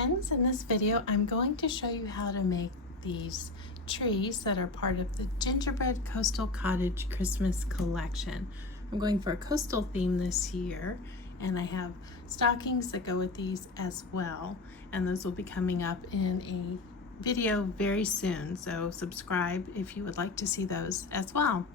friends, in this video I'm going to show you how to make these trees that are part of the Gingerbread Coastal Cottage Christmas collection. I'm going for a coastal theme this year, and I have stockings that go with these as well, and those will be coming up in a video very soon, so subscribe if you would like to see those as well.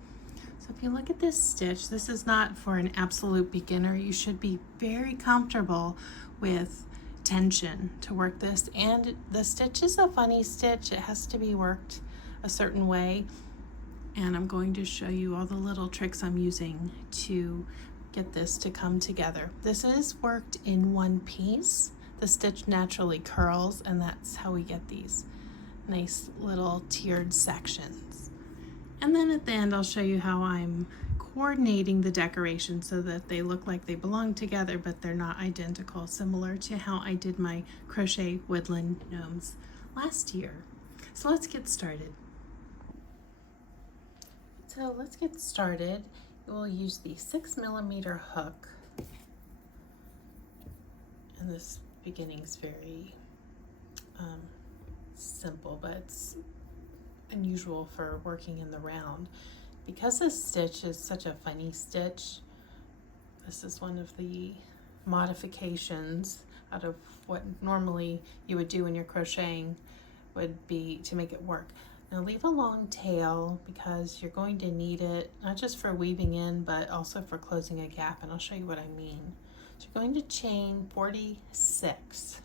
So if you look at this stitch, this is not for an absolute beginner. You should be very comfortable with tension to work this, and the stitch is a funny stitch. It has to be worked a certain way, and I'm going to show you all the little tricks I'm using to get this to come together. This is worked in one piece. The stitch naturally curls, and that's how we get these nice little tiered sections. And then at the end I'll show you how I'm coordinating the decoration so that they look like they belong together, but they're not identical, similar to how I did my crochet woodland gnomes last year. So let's get started. We'll use the 6mm hook, and this beginning's very simple, but it's unusual for working in the round. Because this stitch is such a funny stitch, this is one of the modifications out of what normally you would do when you're crocheting, would be to make it work. Now leave a long tail because you're going to need it, not just for weaving in, but also for closing a gap, and I'll show you what I mean. So you're going to chain 46.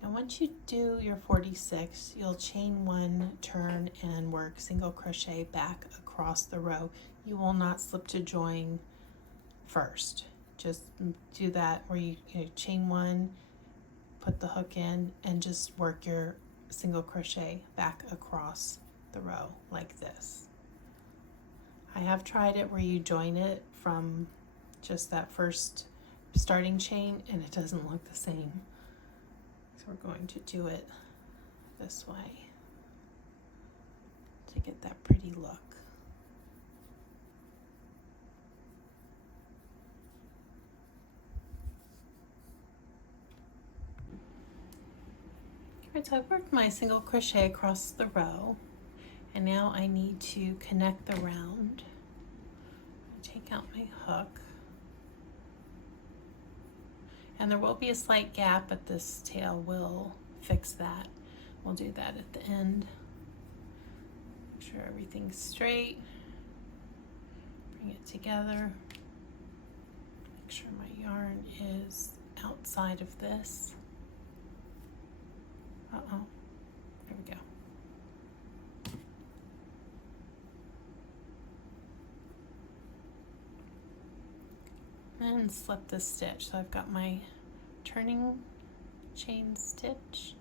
And once you do your 46, you'll chain one, turn, and work single crochet back across the row. You will not slip to join first. Just do that where you chain one, put the hook in, and just work your single crochet back across the row like this. I have tried it where you join it from just that first starting chain, and it doesn't look the same. We're going to do it this way to get that pretty look. Alright, so I've worked my single crochet across the row, and now I need to connect the round. Take out my hook. And there will be a slight gap, but this tail will fix that. We'll do that at the end. Make sure everything's straight. Bring it together. Make sure my yarn is outside of this. Uh-oh. There we go. And slip the stitch. So I've got my turning chain stitch,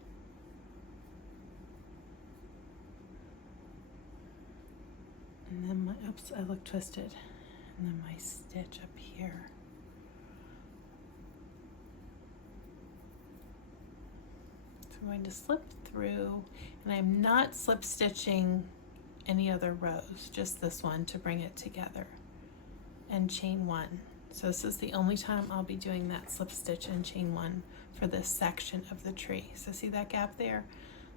and then my, oops, I look twisted, and then my stitch up here. So I'm going to slip through, and I'm not slip stitching any other rows, just this one to bring it together, and chain one. So this is the only time I'll be doing that slip stitch and chain one for this section of the tree. So see that gap there?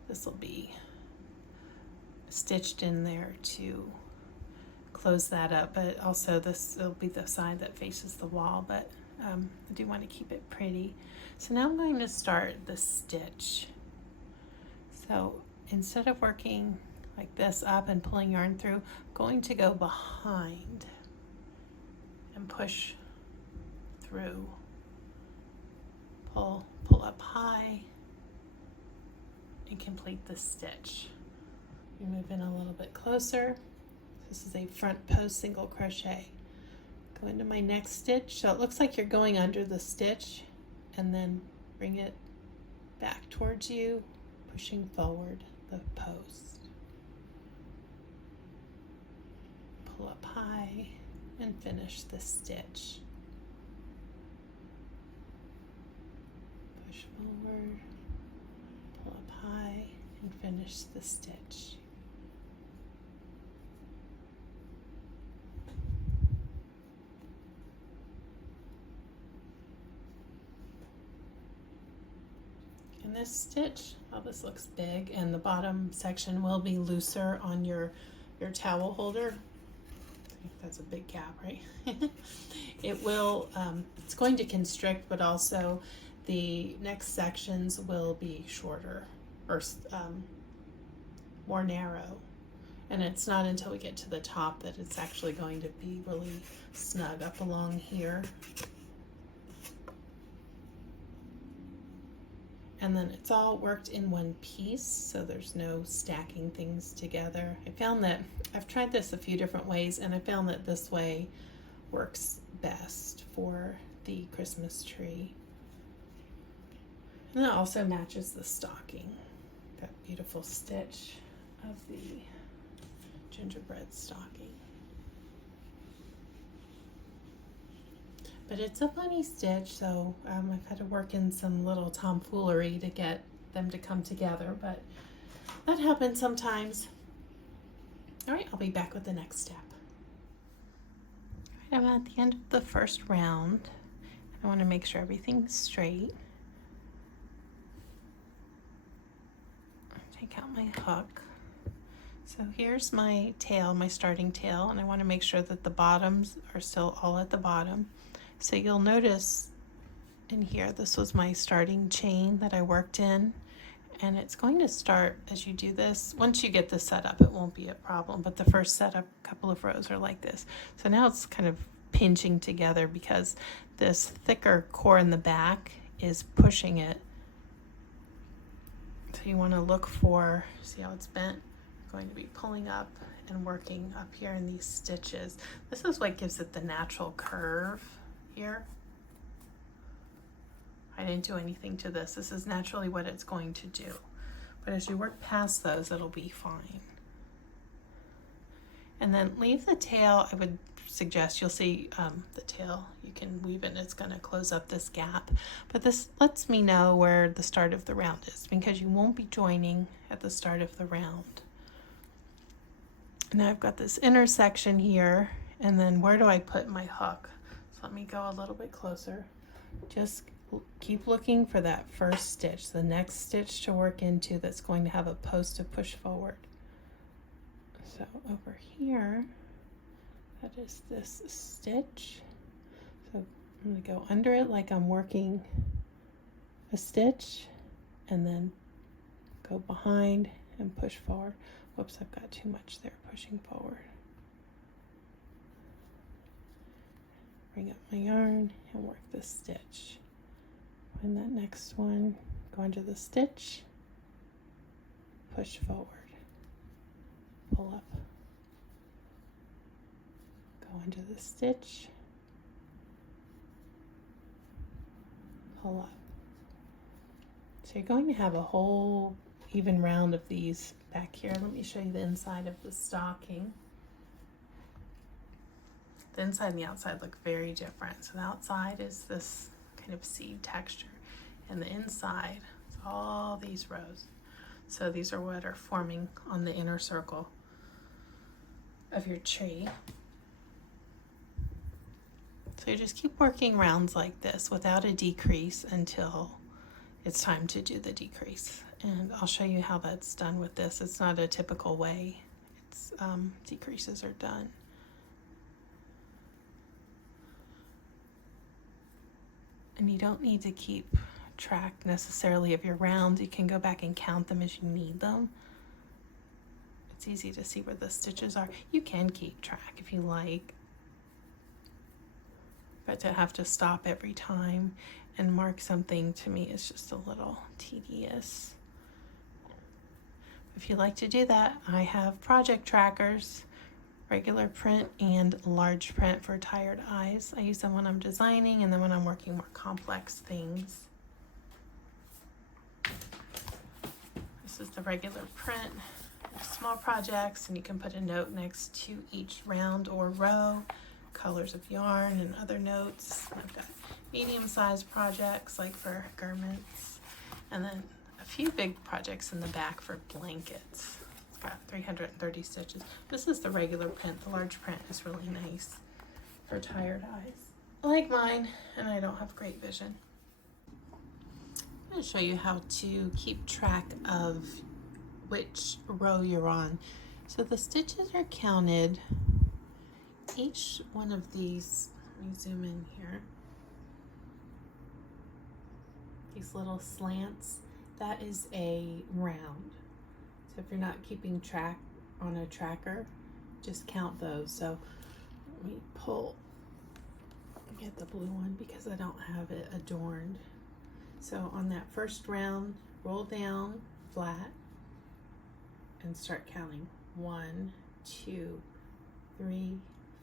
This will be stitched in there to close that up, but also this will be the side that faces the wall, but I do want to keep it pretty. So now I'm going to start the stitch. So instead of working like this up and pulling yarn through, I'm going to go behind and push through, pull up high, and complete the stitch. You move in a little bit closer. This is a front post single crochet. Go into my next stitch, so it looks like you're going under the stitch, and then bring it back towards you, pushing forward the post. Pull up high and finish the stitch. forward, pull up high, and finish the stitch. And this stitch, oh, this looks big, and the bottom section will be looser on your towel holder. That's a big gap, right? It will, it's going to constrict, but also the next sections will be shorter or more narrow. And it's not until we get to the top that it's actually going to be really snug up along here. And then it's all worked in one piece, so there's no stacking things together. I found that, I've tried this a few different ways, and I found that this way works best for the Christmas tree. And it also matches the stocking. That beautiful stitch of the gingerbread stocking. But it's a funny stitch, so I've had to work in some little tomfoolery to get them to come together, but that happens sometimes. All right, I'll be back with the next step. All right, I'm at the end of the first round. I want to make sure everything's straight. Take out my hook. So here's my tail, my starting tail, and I want to make sure that the bottoms are still all at the bottom. So you'll notice in here, this was my starting chain that I worked in, and it's going to start as you do this. Once you get this set up, it won't be a problem, but the first setup, couple of rows are like this. So now it's kind of pinching together because this thicker core in the back is pushing it. So you want to look for, see how it's bent? I'm going to be pulling up and working up here in these stitches. This is what gives it the natural curve here. I didn't do anything to this. This is naturally what it's going to do. But as you work past those, it'll be fine. And then leave the tail. I would suggest, you'll see the tail, you can weave it and it's going to close up this gap. But this lets me know where the start of the round is, because you won't be joining at the start of the round. Now I've got this inner section here, and then where do I put my hook? Let me go a little bit closer. Just keep looking for that first stitch, the next stitch to work into that's going to have a post to push forward. So over here, that is this stitch. So I'm going to go under it like I'm working a stitch, and then go behind and push forward. Whoops, I've got too much there, pushing forward. Bring up my yarn and work the stitch. Find that next one, go under the stitch, push forward, pull up, go under the stitch, pull up. So you're going to have a whole even round of these back here. Let me show you the inside of the stocking. The inside and the outside look very different. So the outside is this kind of seed texture, and the inside is all these rows. So these are what are forming on the inner circle of your tree. So you just keep working rounds like this without a decrease until it's time to do the decrease. And I'll show you how that's done with this. It's not a typical way. It's decreases are done. And you don't need to keep track necessarily of your rounds. You can go back and count them as you need them. It's easy to see where the stitches are. You can keep track if you like, but to have to stop every time and mark something, to me, is just a little tedious. If you like to do that, I have project trackers, regular print and large print for tired eyes. I use them when I'm designing and then when I'm working more complex things. This is the regular print, small projects, and you can put a note next to each round or row, colors of yarn and other notes. I've got medium-sized projects like for garments. And then a few big projects in the back for blankets. It's got 330 stitches. This is the regular print. The large print is really nice for tired eyes like mine, and I don't have great vision. I'm going to show you how to keep track of which row you're on. So the stitches are counted. Each one of these, let me zoom in here, these little slants, that is a round. So if you're not keeping track on a tracker, just count those. So let me get the blue one because I don't have it adorned. So on that first round, roll down flat and start counting. 1, 2, 3,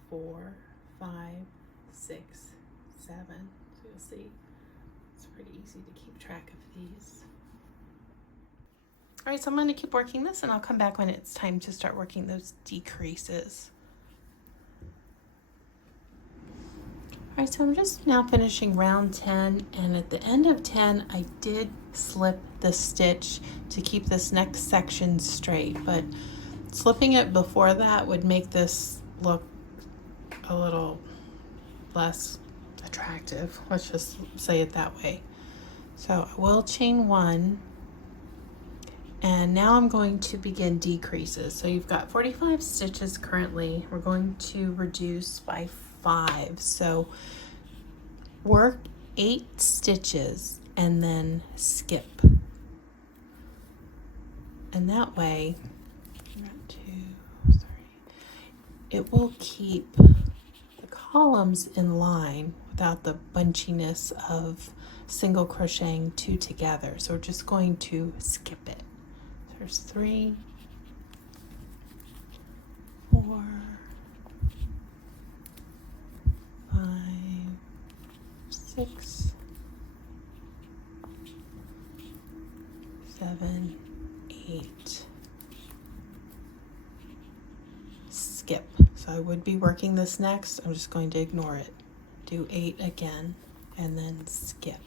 4, 5, 6, 7. So you'll see it's pretty easy to keep track of these. All right, so I'm going to keep working this and I'll come back when it's time to start working those decreases. All right, so I'm just now finishing round 10, and at the end of 10, I did slip the stitch to keep this next section straight, but slipping it before that would make this look a little less attractive. Let's just say it that way. So I will chain 1, and now I'm going to begin decreases. So you've got 45 stitches currently. We're going to reduce by 5. So work 8 stitches and then skip. And that way, it will keep the columns in line without the bunchiness of single crocheting 2 together. So we're just going to skip it. There's 3, 4, 5, 6, 7, 8. Skip. So I would be working this next. I'm just going to ignore it. Do 8 again and then skip.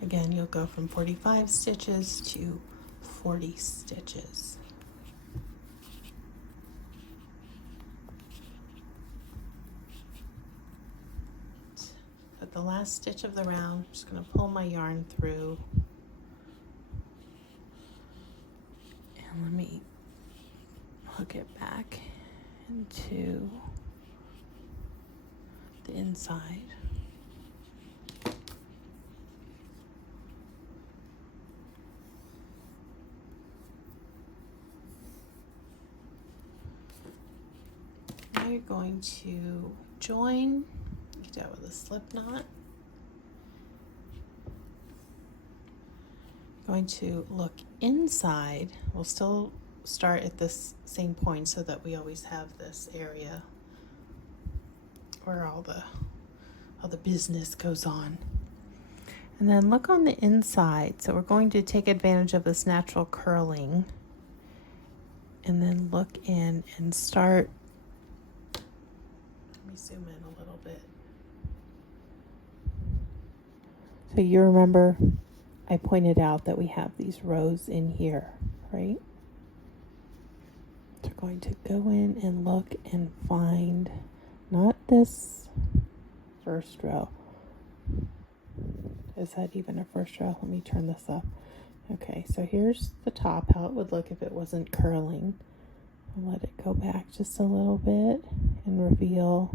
Again, you'll go from 45 stitches to 40 stitches. At the last stitch of the round, I'm just going to pull my yarn through. And let me hook it back into the inside. Now you're going to join, you do that with a slip knot. Going to look inside. We'll still start at this same point so that we always have this area where all the business goes on. And then look on the inside. So we're going to take advantage of this natural curling and then look in and start. Let me zoom in a little bit. So you remember I pointed out that we have these rows in here, right? So we're going to go in and look and find, not this first row. Is that even a first row? Let me turn this up. Okay, so here's the top, how it would look if it wasn't curling. I'll let it go back just a little bit and reveal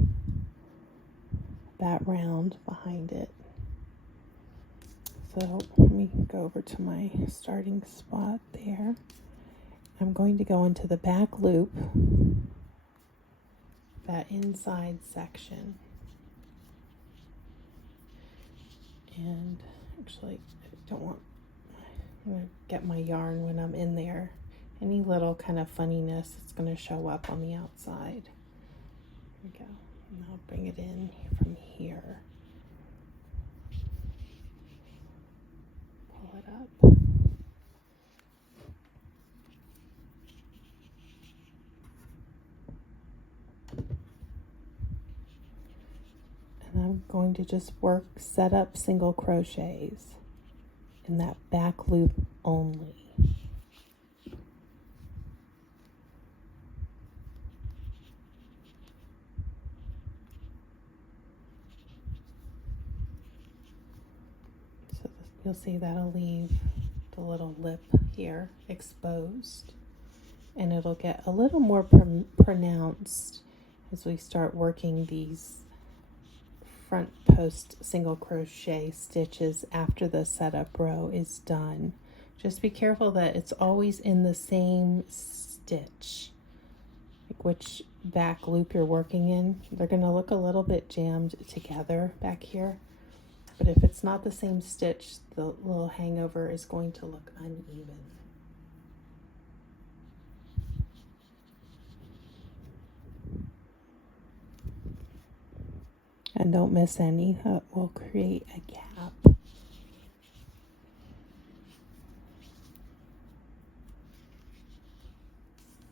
that round behind it. So let me go over to my starting spot there. I'm going to go into the back loop, that inside section. And actually, I don't want, I'm going to get my yarn when I'm in there. Any little kind of funniness is going to show up on the outside. There we go. And I'll bring it in from here. Pull it up. And I'm going going to just work set up single crochets in that back loop only. So you'll see that'll leave the little lip here exposed, and it'll get a little more pronounced as we start working these front post single crochet stitches after the setup row is done. Just be careful that it's always in the same stitch, like which back loop you're working in. They're going to look a little bit jammed together back here, but if it's not the same stitch, the little hangover is going to look uneven. And don't miss any, that will create a gap.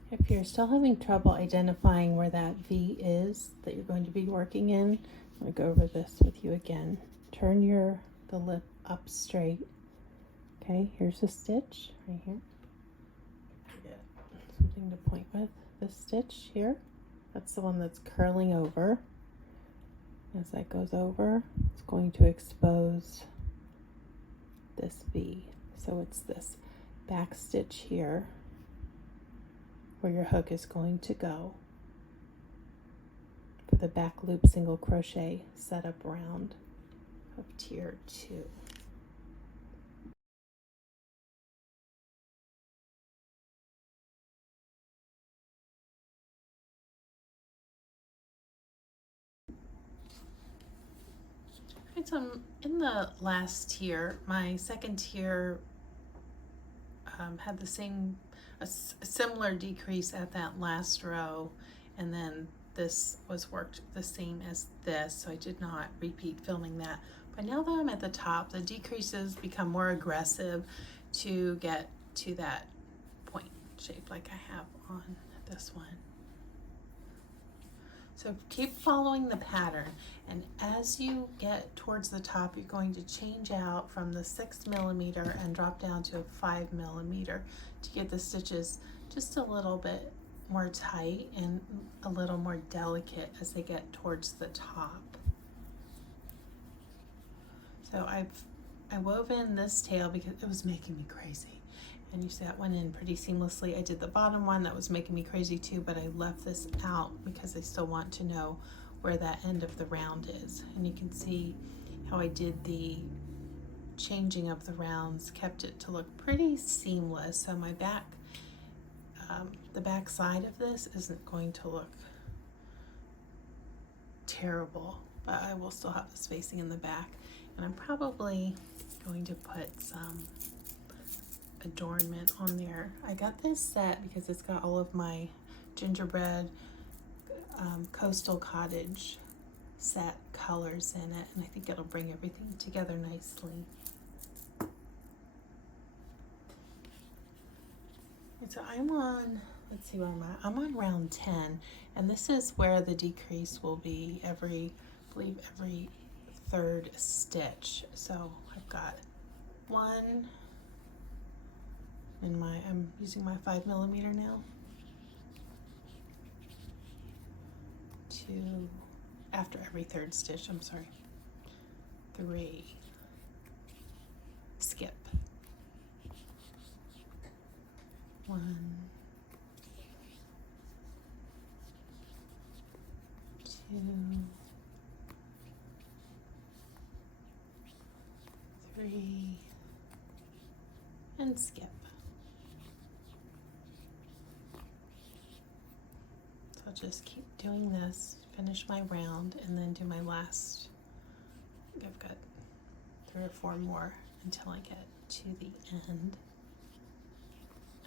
If you're still having trouble identifying where that V is that you're going to be working in, I'm going to go over this with you again. Turn the lip up straight. Okay, here's a stitch right here. Get something to point with. This stitch here, that's the one that's curling over. As that goes over, it's going to expose this V. So it's this back stitch here where your hook is going to go for the back loop single crochet setup round of tier 2. Right, so in the last tier, my second tier had the same, a similar decrease at that last row, and then this was worked the same as this, so I did not repeat filming that. But now that I'm at the top, the decreases become more aggressive to get to that point shape like I have on this one. So keep following the pattern, and as you get towards the top, you're going to change out from the 6mm and drop down to a 5mm to get the stitches just a little bit more tight and a little more delicate as they get towards the top. So I wove in this tail because it was making me crazy. And you see that went in pretty seamlessly. I did the bottom one, that was making me crazy too, but I left this out because I still want to know where that end of the round is. And you can see how I did the changing of the rounds, kept it to look pretty seamless. So my back, the back side of this isn't going to look terrible, but I will still have the spacing in the back. And I'm probably going to put some adornment on there. I got this set because it's got all of my gingerbread coastal cottage set colors in it, and I think it'll bring everything together nicely. And so I'm on, let's see where I'm at. I'm on round 10, and this is where the decrease will be I believe every third stitch. So I've got one in I'm using my 5mm now. 2, after every third stitch, I'm sorry. 3, skip. 1, 2, 3, and skip. So I'll just keep doing this, finish my round, and then do my last. I've got 3 or 4 more until I get to the end.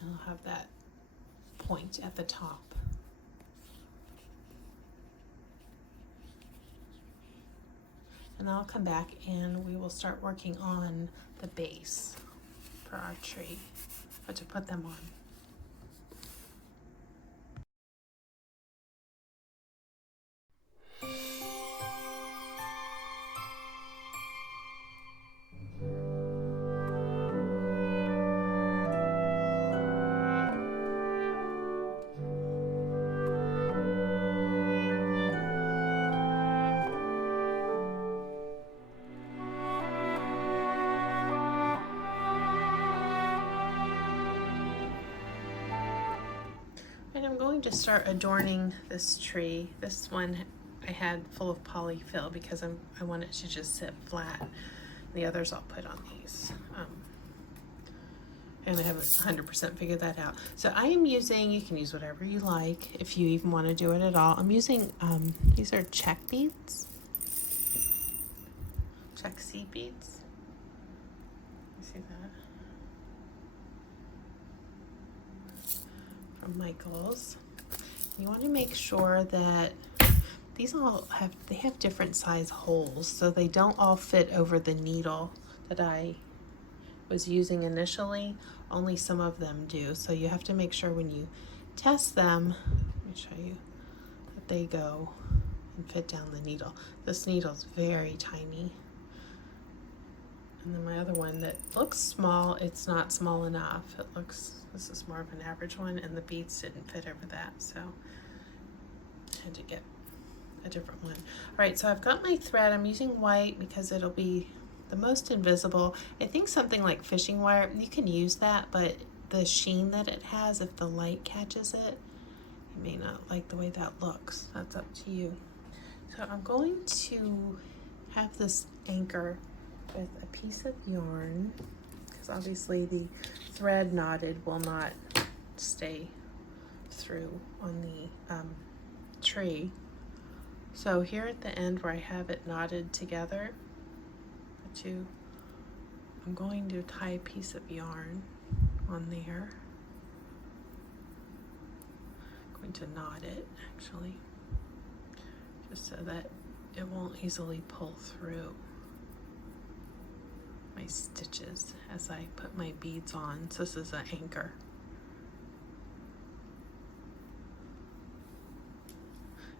And I'll have that point at the top. And then I'll come back and we will start working on the base for our tree, or to put them on. Alright, I'm going to start adorning this tree. This one I had full of polyfill because I want it to just sit flat. The others I'll put on these. And I haven't 100% figured that out. So I am using, you can use whatever you like, if you even want to do it at all. I'm using, these are check beads. Check seed beads. You see that? From Michaels. You want to make sure that these all have different size holes, so they don't all fit over the needle that I was using initially. Only some of them do, so you have to make sure when you test them, let me show you, that they go and fit down the needle. This needle's very tiny, and then my other one that looks small, it's not small enough. It looks, this is more of an average one, and the beads didn't fit over that, so I had to get a different one. All right, so I've got my thread. I'm using white because it'll be the most invisible. I think something like fishing wire, you can use that, but the sheen that it has, if the light catches it, you may not like the way that looks. That's up to you. So I'm going to have this anchor with a piece of yarn, because obviously the thread knotted will not stay through on the tree. So here at the end where I have it knotted together, I'm going to tie a piece of yarn on there. I'm going to knot it actually, just so that it won't easily pull through my stitches as I put my beads on. So this is an anchor.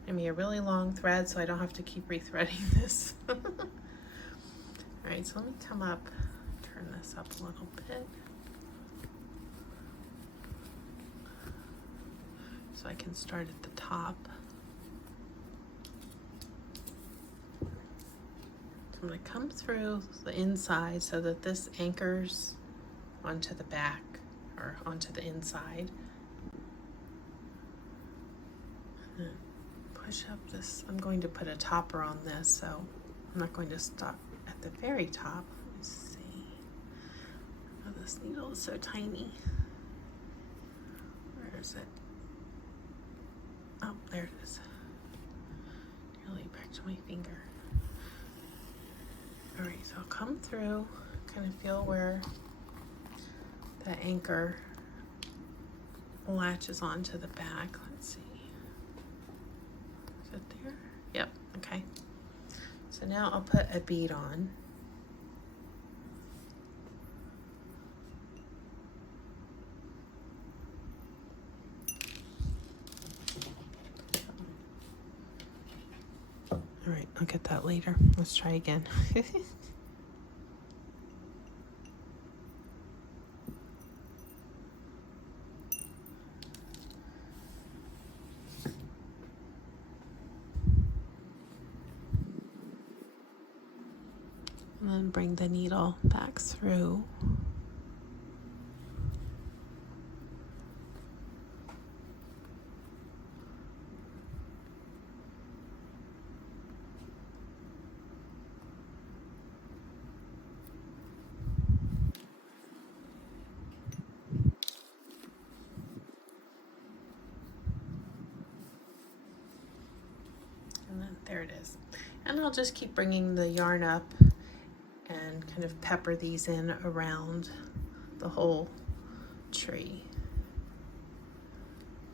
Give me a really long thread so I don't have to keep rethreading this. All right, so let me come up, turn this up a little bit so I can start at the top. So I'm going to come through the inside so that this anchors onto the back or onto the inside. And then push up this. I'm going to put a topper on this, so I'm not going to stop at the very top. Let me see. Oh, this needle is so tiny. Where is it? Oh, there it is. Nearly pricked my finger. All right, so I'll come through, kind of feel where the anchor latches onto the back. Let's see. Is it there? Yep, okay. So now I'll put a bead on. All right, I'll get that later. Let's try again. And then bring the needle back through. And then there it is. And I'll just keep bringing the yarn up and kind of pepper these in around the whole tree.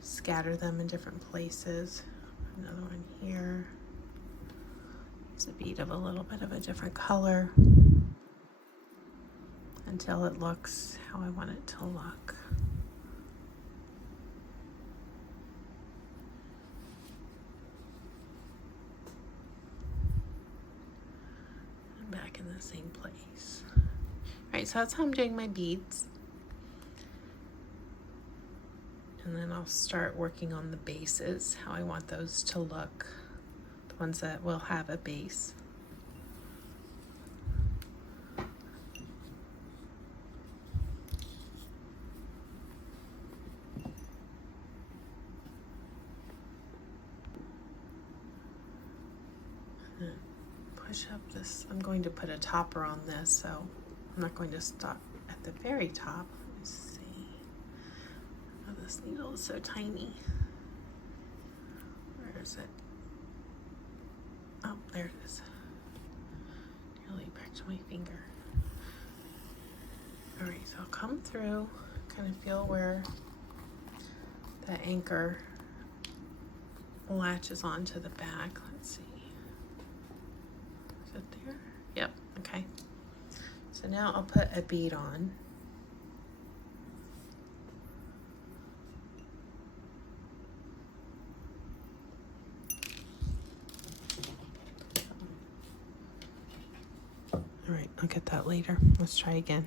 Scatter them in different places. Another one here. It's a bead of a little bit of a different color until it looks how I want it to look. Back in the same place. All right, so that's how I'm doing my beads. And then I'll start working on the bases, how I want those to look, the ones that will have a base. push up this. I'm going to put a topper on this, so I'm not going to stop at the very top. Let's see. Oh, this needle is so tiny. Where is it? Oh, there it is. Nearly back to my finger. All right, so I'll come through, kind of feel where that anchor latches onto the back. Let's see. Is it there? Yep, okay. So now I'll put a bead on. All right, I'll get that later. Let's try again.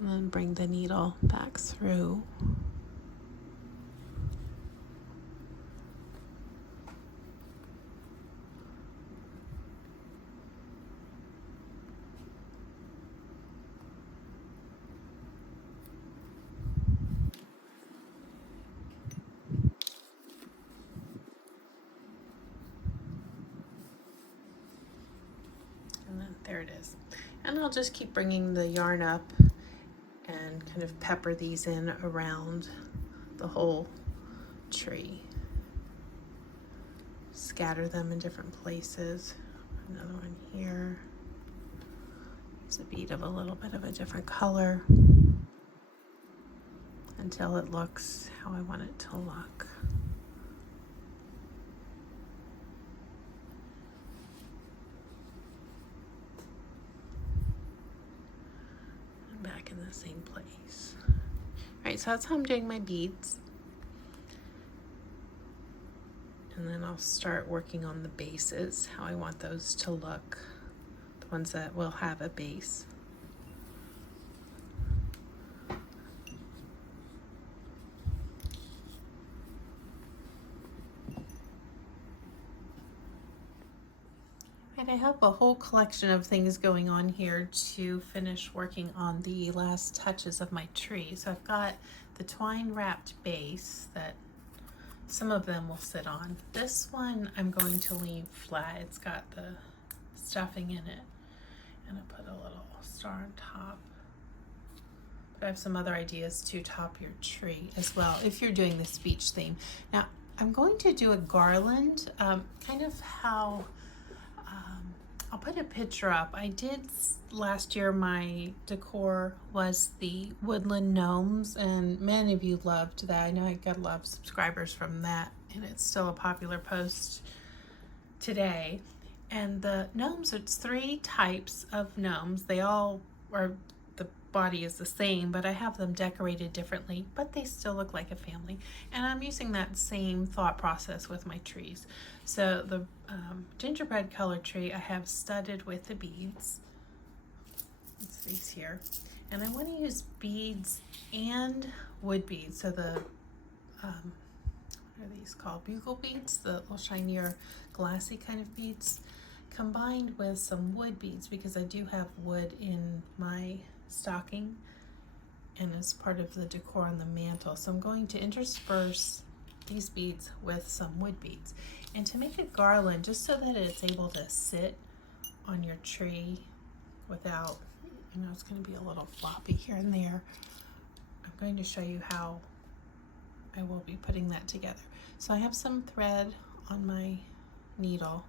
And then bring the needle back through. And then there it is. And I'll just keep bringing the yarn up and kind of pepper these in around the whole tree. Scatter them in different places. Another one here. Use a bead of a little bit of a different color until it looks how I want it to look. Back in the same place. All right, so that's how I'm doing my beads. And then I'll start working on the bases, how I want those to look, the ones that will have a base. And I have a whole collection of things going on here to finish working on the last touches of my tree. So I've got the twine wrapped base that some of them will sit on. This one I'm going to leave flat. It's got the stuffing in it. And I put a little star on top. But I have some other ideas to top your tree as well if you're doing this beach theme. Now I'm going to do a garland, kind of how I'll put a picture up. I did last year, my decor was the woodland gnomes, and many of you loved that. I know I got a lot of subscribers from that, and it's still a popular post today. And the gnomes, it's 3 types of gnomes. They all are, the body is the same, but I have them decorated differently, but they still look like a family. And I'm using that same thought process with my trees. So the gingerbread color tree I have studded with the beads. It's these here. And I want to use beads and wood beads. So the, what are these called? Bugle beads, the little shinier glassy kind of beads, combined with some wood beads because I do have wood in my stocking and as part of the decor on the mantle. So I'm going to intersperse these beads with some wood beads. And to make a garland, just so that it's able to sit on your tree without, you know, it's going to be a little floppy here and there, I'm going to show you how I will be putting that together. So I have some thread on my needle,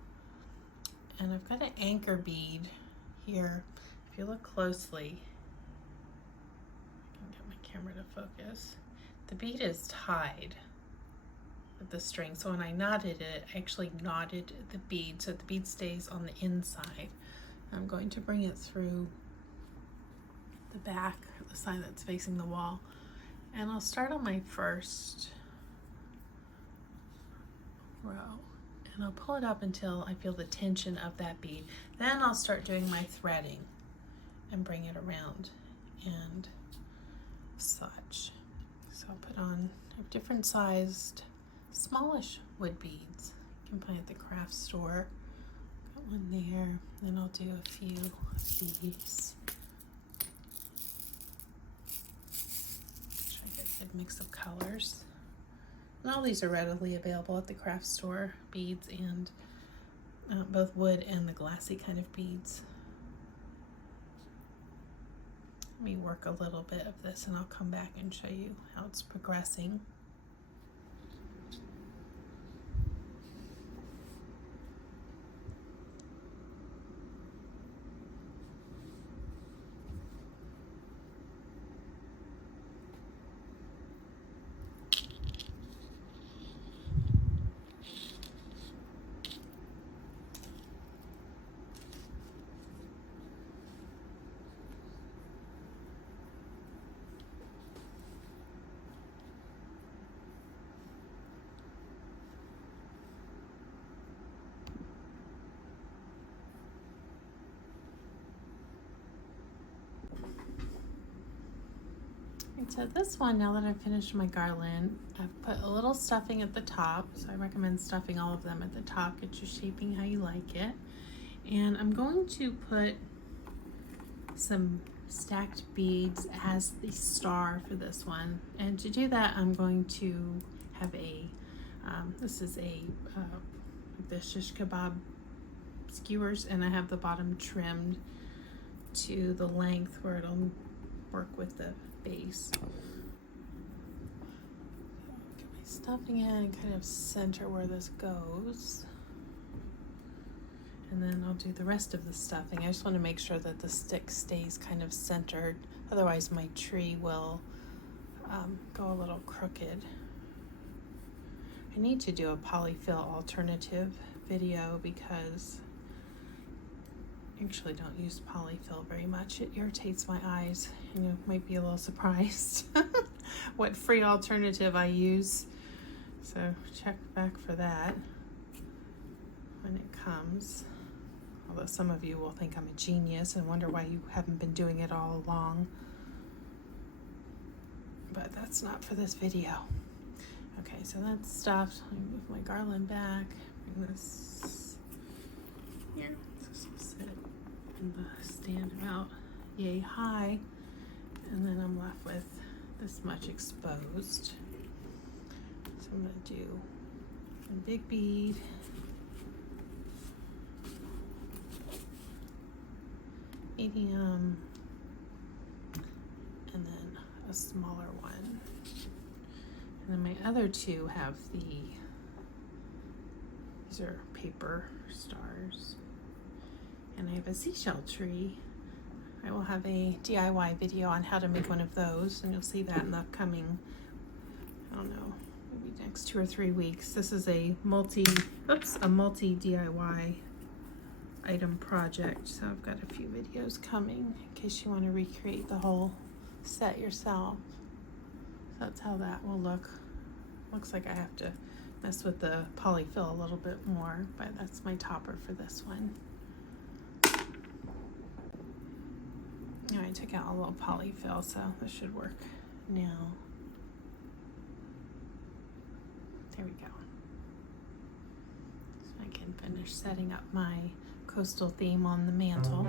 and I've got an anchor bead here. If you look closely, I can get my camera to focus. The bead is tied with the string. So when I knotted it, I actually knotted the bead so the bead stays on the inside. I'm going to bring it through the back, the side that's facing the wall. And I'll start on my first row. And I'll pull it up until I feel the tension of that bead. Then I'll start doing my threading and bring it around and such. So I'll put on different sized smallish wood beads. You can find at the craft store. Got one there. Then I'll do a few of these. Try to get a good mix of colors. And all these are readily available at the craft store, beads and both wood and the glassy kind of beads. Let me work a little bit of this and I'll come back and show you how it's progressing. So this one, now that I've finished my garland, I've put a little stuffing at the top. So I recommend stuffing all of them at the top. Get your shaping how you like it. And I'm going to put some stacked beads as the star for this one. And to do that, I'm going to have a, this is a, the shish kebab skewers, and I have the bottom trimmed to the length where it'll work with the base. Get my stuffing in and kind of center where this goes. And then I'll do the rest of the stuffing. I just want to make sure that the stick stays kind of centered. Otherwise my tree will go a little crooked. I need to do a polyfill alternative video because I actually don't use polyfill very much. It irritates my eyes, and you might be a little surprised what free alternative I use. So check back for that when it comes. Although some of you will think I'm a genius and wonder why you haven't been doing it all along. But that's not for this video. Okay, so that's stuffed. Let me move my garland back. Bring this here. This will sit in the stand about yay high. And then I'm left with this much exposed. So I'm going to do a big bead. Medium. And then a smaller one. And then my other two have these are paper stars. And I have a seashell tree. I will have a DIY video on how to make one of those, and you'll see that in the upcoming, I don't know, maybe next 2 or 3 weeks. This is a multi DIY item project, so I've got a few videos coming in case you want to recreate the whole set yourself. So that's how that will look. Looks like I have to mess with the polyfill a little bit more, but that's my topper for this one. Now I took out a little polyfill, so this should work now. There we go. So I can finish setting up my coastal theme on the mantle.